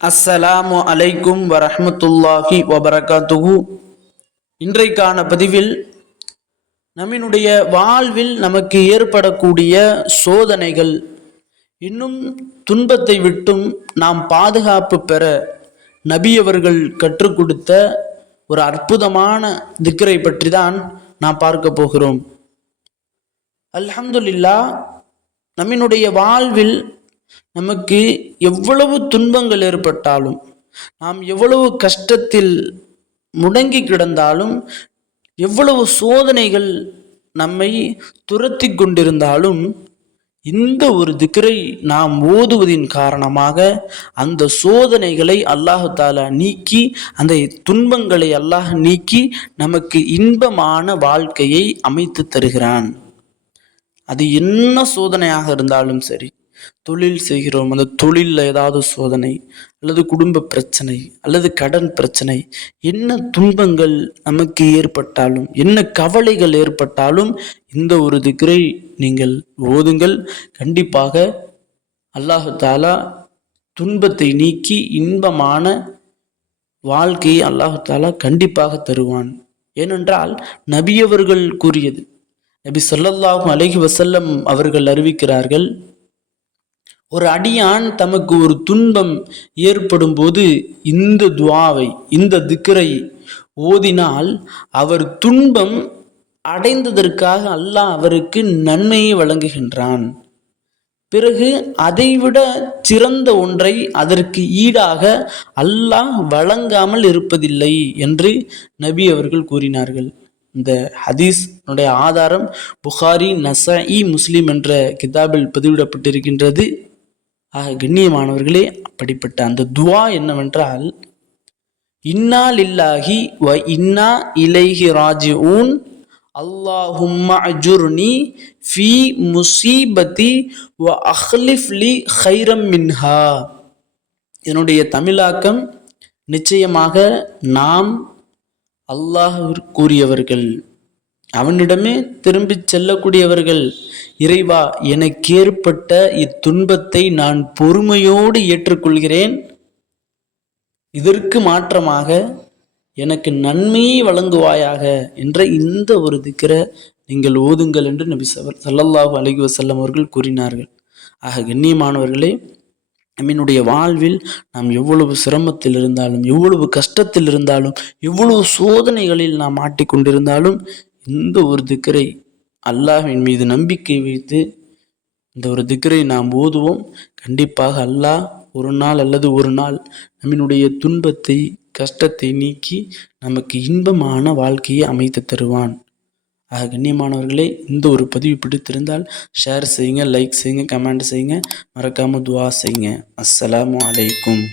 அஸ்ஸலாமு அலைக்கும் வரஹ்மத்துல்லாஹி வபரகாத்துகு இன்றைக்கான பதிவில் நம்மினுடைய வாழ்வில் நமக்கு ஏற்படக்கூடிய சோதனைகள் இன்னும் துன்பத்தை விட்டும் நாம் பாதுகாப்பு பெற நபியவர்கள் கற்றுக் கொடுத்த ஒரு அற்புதமான திக்கரை பற்றி தான் நாம் பார்க்க போகிறோம். அல்ஹம்துல்லா நம்மினுடைய வாழ்வில் நமக்கு எவ்வளவு துன்பங்கள் ஏற்பட்டாலும் நாம் எவ்வளவு கஷ்டத்தில் முடங்கி கிடந்தாலும் எவ்வளவு சோதனைகள் நம்மை துரத்தி கொண்டிருந்தாலும் இந்த ஒரு திக்கரை நாம் ஓதுவதின் காரணமாக அந்த சோதனைகளை அல்லாஹு தாலா நீக்கி அந்த துன்பங்களை அல்லாஹ் நீக்கி நமக்கு இன்பமான வாழ்க்கையை அமைத்து தருகிறான். அது என்ன சோதனையாக இருந்தாலும் சரி தொழில் செய்கிறோம். அந்த தொழிலில் ஏதாவது சோதனை அல்லது குடும்ப பிரச்சனை அல்லது கடன் பிரச்சனை என்ன துன்பங்கள் நமக்கு ஏற்பட்டாலும் என்ன கவலைகள் ஏற்பட்டாலும் இந்த ஒரு திக்ரை நீங்கள் ஓதுங்கள். கண்டிப்பாக அல்லாஹு தாலா துன்பத்தை நீக்கி இன்பமான வாழ்க்கையை அல்லாஹு தாலா கண்டிப்பாக தருவான். ஏனென்றால் நபியவர்கள் கூறியது நபி சொல்லல்லாஹும் அலஹி வசல்லம் அவர்கள் அறிவிக்கிறார்கள் ஒரு அடியான் தமக்கு ஒரு துன்பம் ஏற்படும் போது இந்த துவாவை இந்த திக்கரை ஓதினால் அவர் துன்பம் அடைந்ததற்காக அல்லாஹ் அவருக்கு நன்மையை வழங்குகின்றான். பிறகு அதைவிட சிறந்த ஒன்றை அதற்கு ஈடாக அல்லாஹ் வழங்காமல் இருப்பதில்லை என்று நபி அவர்கள் கூறினார்கள். இந்த ஹதீஸ்னுடைய ஆதாரம் புகாரி நசஇ முஸ்லீம் என்ற கிதாபில் பதிவிடப்பட்டிருக்கின்றது. ஆக கண்ணியமானவர்களே அப்படிப்பட்ட அந்த துவா என்னவென்றால் இன்னா லில்லாஹி வ இன்னா இலைஹி ராஜி ஊன் அல்லாஹும்மா அஜுர்னி ஃபி முசீபதி வ அஹ்லிஃப்லி ஹைரம் மின்ஹா. இதனுடைய தமிழாக்கம் நிச்சயமாக நாம் அல்லாஹ் கூறியவர்கள் அவனிடமே திரும்பிச் செல்லக்கூடியவர்கள் இறைவா எனக்கு ஏற்பட்ட இத்துன்பத்தை நான் பொறுமையோடு ஏற்றுக்கொள்கிறேன். இதற்கு மாற்றமாக எனக்கு நன்மையை வழங்குவாயாக என்ற இந்த ஒரு திக்கிற நீங்கள் ஓதுங்கள் என்று நபி சவர் சல்லல்லாஹு அலைஹி வசல்லம் அவர்கள் கூறினார்கள். ஆக கண்ணியமானவர்களே நம்மினுடைய வாழ்வில் நாம் எவ்வளவு சிரமத்தில் இருந்தாலும் எவ்வளவு கஷ்டத்தில் இருந்தாலும் எவ்வளவு சோதனைகளில் நாம் மாட்டிக்கொண்டிருந்தாலும் இந்த ஒரு திக்கரை அல்லாஹின் மீது நம்பிக்கை வைத்து இந்த ஒரு திக்கரை நாம் ஓதுவோம். கண்டிப்பாக அல்லாஹ் ஒரு நாள் அல்லது ஒரு நாள் நம்மினுடைய துன்பத்தை கஷ்டத்தை நீக்கி நமக்கு இன்பமான வாழ்க்கையை அமைத்து தருவான். ஆக கண்ணியமானவர்களே இந்த ஒரு பதிவு பிடித்திருந்தால் ஷேர் செய்யுங்க லைக் செய்யுங்க கமெண்ட் செய்யுங்க. மறக்காமல் துவா செய்யுங்க. அஸ்ஸலாமு அலைக்கும்